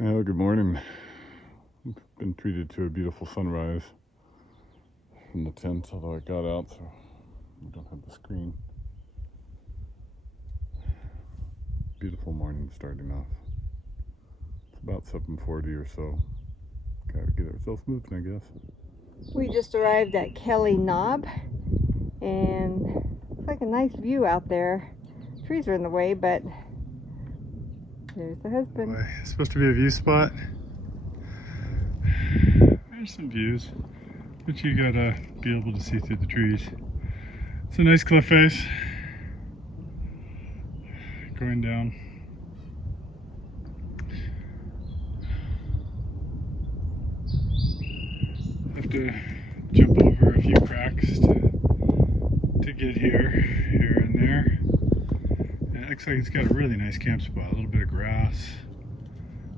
Well, good morning. Been treated to a beautiful sunrise from the tent, although I got out, so we don't have the screen. Beautiful morning starting off. It's about 7:40 or so. Gotta get ourselves moving, I guess. We just arrived at Kelly Knob, and it's like a nice view out there. Trees are in the way, but there's the husband. Boy, it's supposed to be a view spot. There's some views, but you gotta be able to see through the trees. It's a nice cliff face going down. Have to jump over a few cracks to get here and there. And it looks like it's got a really nice camp spot, a little bit of grass.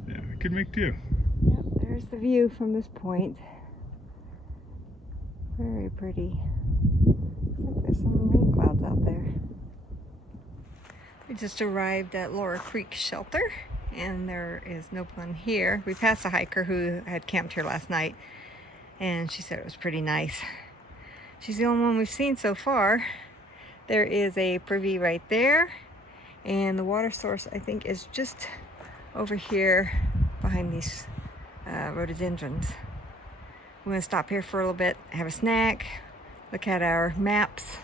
Yeah, we could make do. Yep, there's the view from this point. Very pretty. Looks like there's some rain clouds out there. We just arrived at Laura Creek Shelter, and there is no one here. We passed a hiker who had camped here last night, and she said it was pretty nice. She's the only one we've seen so far. There is a privy right there, and the water source, I think, is just over here behind these rhododendrons. We're going to stop here for a little bit, have a snack, look at our maps,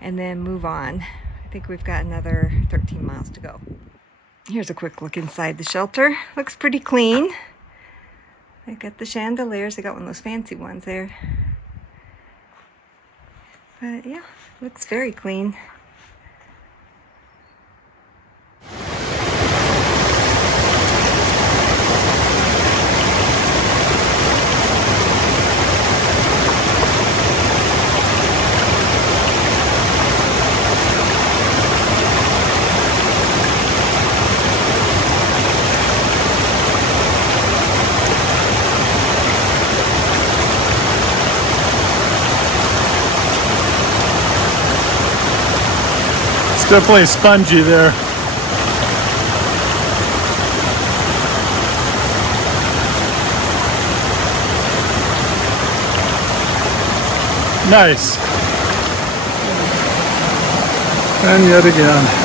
and then move on. I think we've got another 13 miles to go. Here's a quick look inside the shelter. Looks pretty clean. They got the chandeliers. They got one of those fancy ones there. But yeah, looks very clean. It's definitely spongy there. Nice. And yet again.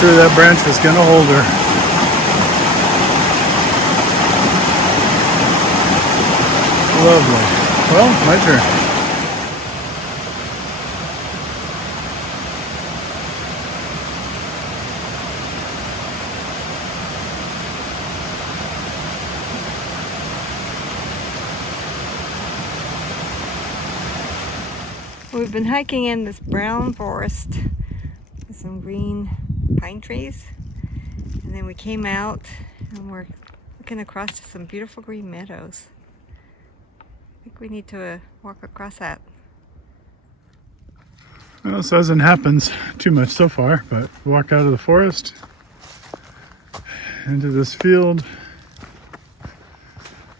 Sure that branch was gonna hold her. Lovely. Well, my turn. We've been hiking in this brown forest with some green pine trees, and then we came out and we're looking across to some beautiful green meadows. I think we need to walk across that. Well, this hasn't happened too much so far, but walk out of the forest into this field,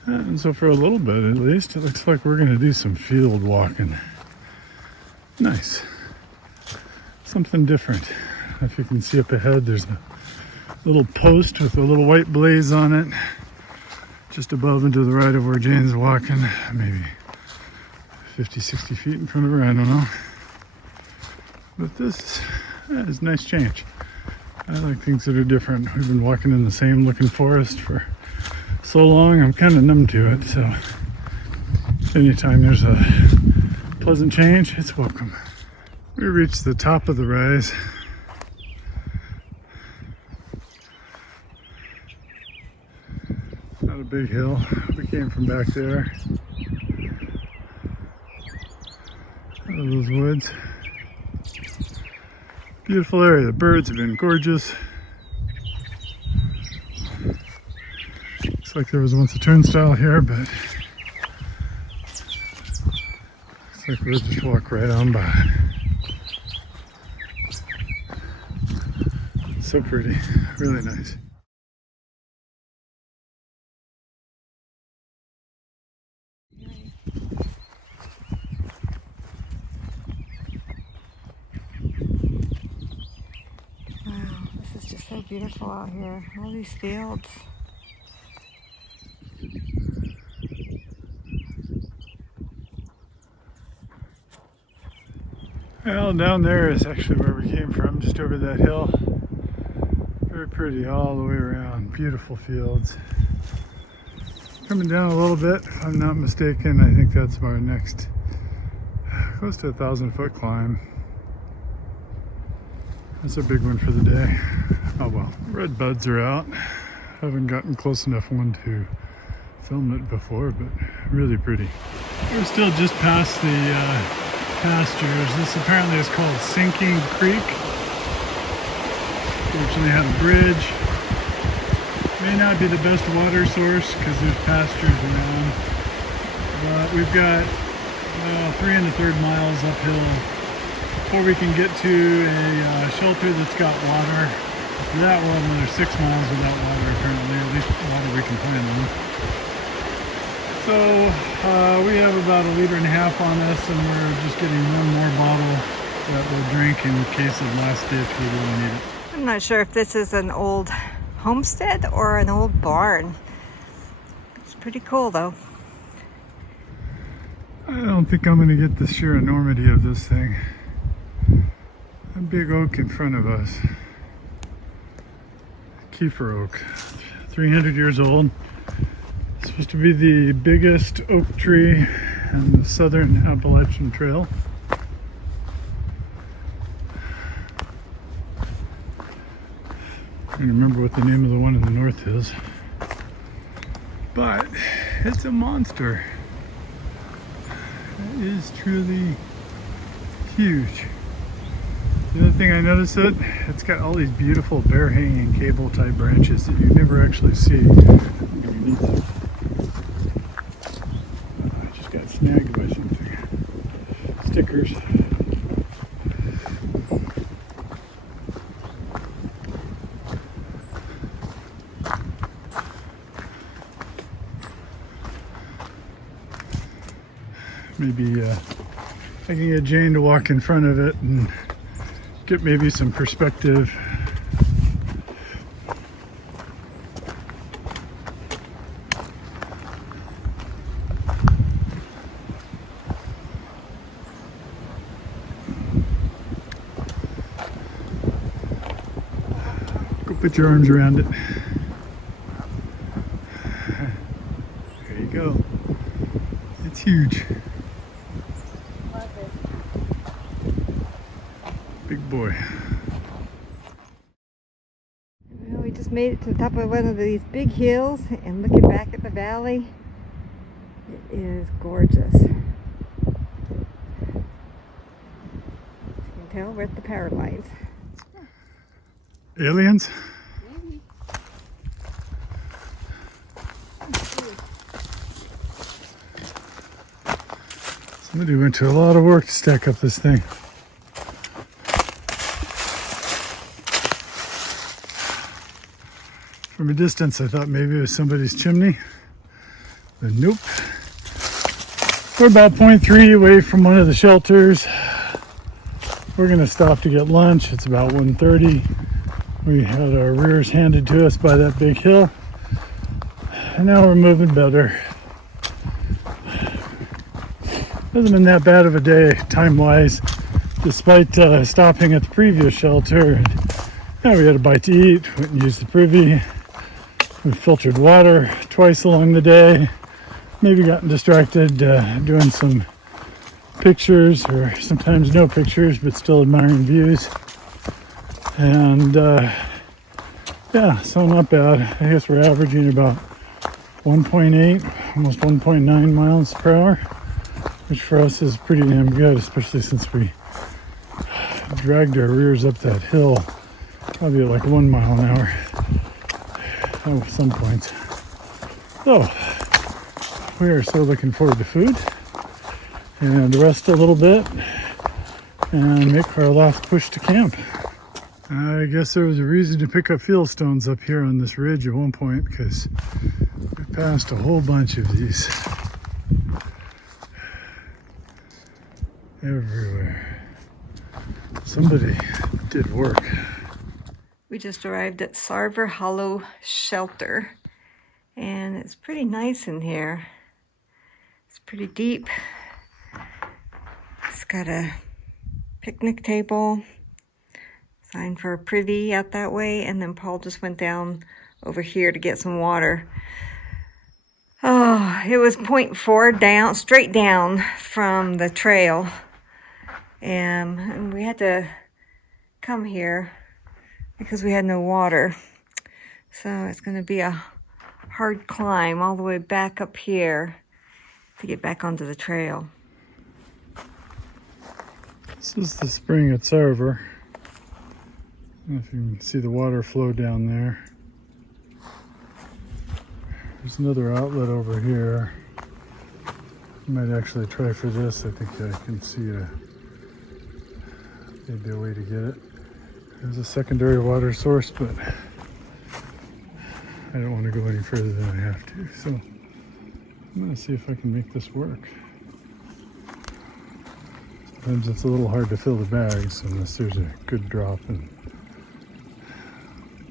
and so for a little bit at least, it looks like we're going to do some field walking. Nice. Something different. If you can see up ahead, there's a little post with a little white blaze on it, just above and to the right of where Jane's walking, maybe 50, 60 feet in front of her, I don't know. But this is a nice change. I like things that are different. We've been walking in the same looking forest for so long, I'm kind of numb to it, so anytime there's a pleasant change, it's welcome. We reached the top of the rise. Not a big hill. We came from back there. Out of those woods. Beautiful area. The birds have been gorgeous. Looks like there was once a turnstile here, but Looks like we'll just walk right on by. So pretty, really nice. Wow, this is just so beautiful out here. All these fields. Well, down there is actually where we came from, just over that hill. Very pretty all the way around. Beautiful fields. Coming down a little bit, if I'm not mistaken. I think that's our next, close to 1,000-foot climb. That's a big one for the day. Oh well. Red buds are out. Haven't gotten close enough one to film it before, but really pretty. We're still just past the pastures. This apparently is called Sinking Creek. Fortunately, had a bridge. May not be the best water source because there's pastures around, but we've got 3 1/3 miles uphill before we can get to a shelter that's got water. After that, we'll have another 6 miles without water, apparently, at least water we can plan on. So we have about 1.5 liters on us, and we're just getting one more bottle that we'll drink in case of last ditch we really need it. I'm not sure if this is an old homestead or an old barn. It's pretty cool though. I don't think I'm going to get the sheer enormity of this thing. A big oak in front of us. Keefer Oak, 300 years old. It's supposed to be the biggest oak tree on the southern Appalachian Trail. I don't remember what the name of the one in the north is, but it's a monster. It is truly huge. The other thing I noticed, it's got all these beautiful bare hanging cable type branches that you never actually see underneath it. I just got snagged by something. Stickers. Maybe I can get Jane to walk in front of it and get maybe some perspective. Go put your arms around it. There you go. It's huge. Big boy. Well, we just made it to the top of one of these big hills, and looking back at the valley, it is gorgeous. As you can tell, we're at the power lines. Aliens? Maybe. Somebody went to a lot of work to stack up this thing. From a distance, I thought maybe it was somebody's chimney, but nope. We're about 0.3 away from one of the shelters. We're gonna stop to get lunch. It's about 1:30. We had our rears handed to us by that big hill, and now we're moving better. Hasn't been that bad of a day time-wise, despite stopping at the previous shelter. Now we had a bite to eat, went and used the privy. We filtered water twice along the day. Maybe gotten distracted doing some pictures, or sometimes no pictures, but still admiring views. And yeah, so not bad. I guess we're averaging about 1.8, almost 1.9 miles per hour, which for us is pretty damn good, especially since we dragged our rears up that hill, probably at like 1 mile an hour at some points. So we are so looking forward to food. and rest a little bit and make our last push to camp. I guess there was a reason to pick up field stones up here on this ridge at one point, because we passed a whole bunch of these everywhere. Somebody did work. We just arrived at Sarver Hollow Shelter, and it's pretty nice in here. It's pretty deep. It's got a picnic table, sign for a privy out that way, and then Paul just went down over here to get some water. Oh, it was 0.4 down, straight down from the trail, and we had to come here because we had no water. So it's going to be a hard climb all the way back up here to get back onto the trail. This is the spring at Sarver. I don't know if you can see the water flow down there. There's another outlet over here. I might actually try for this. I think I can see maybe a way to get it. There's a secondary water source, but I don't want to go any further than I have to. So I'm going to see if I can make this work. Sometimes it's a little hard to fill the bags unless there's a good drop and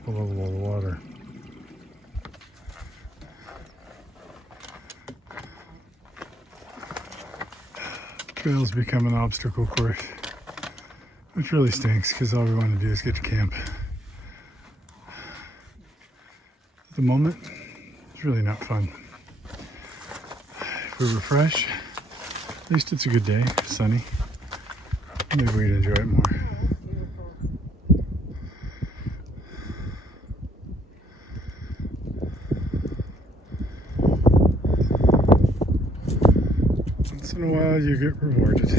below the water. Trails become an obstacle course, which really stinks because all we want to do is get to camp. At the moment, it's really not fun. If we were fresh, at least it's a good day, sunny. Maybe we'd enjoy it more. Once in a while you get rewarded.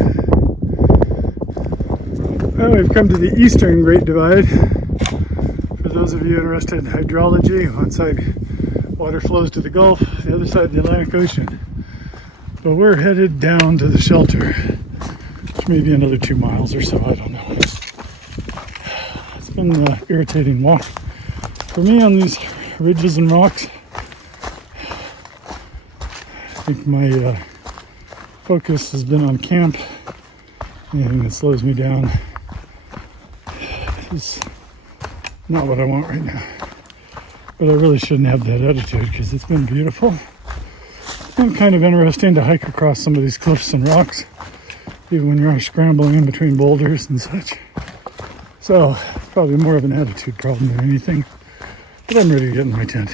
Well, we've come to the eastern Great Divide. For those of you interested in hydrology, one side water flows to the Gulf, the other side the Atlantic Ocean. But we're headed down to the shelter, which may be another 2 miles or so, I don't know. It's been an irritating walk for me on these ridges and rocks. I think my focus has been on camp, and it slows me down. It's not what I want right now. But I really shouldn't have that attitude because it's been beautiful and kind of interesting to hike across some of these cliffs and rocks, even when you're scrambling in between boulders and such. So it's probably more of an attitude problem than anything. But I'm ready to get in my tent.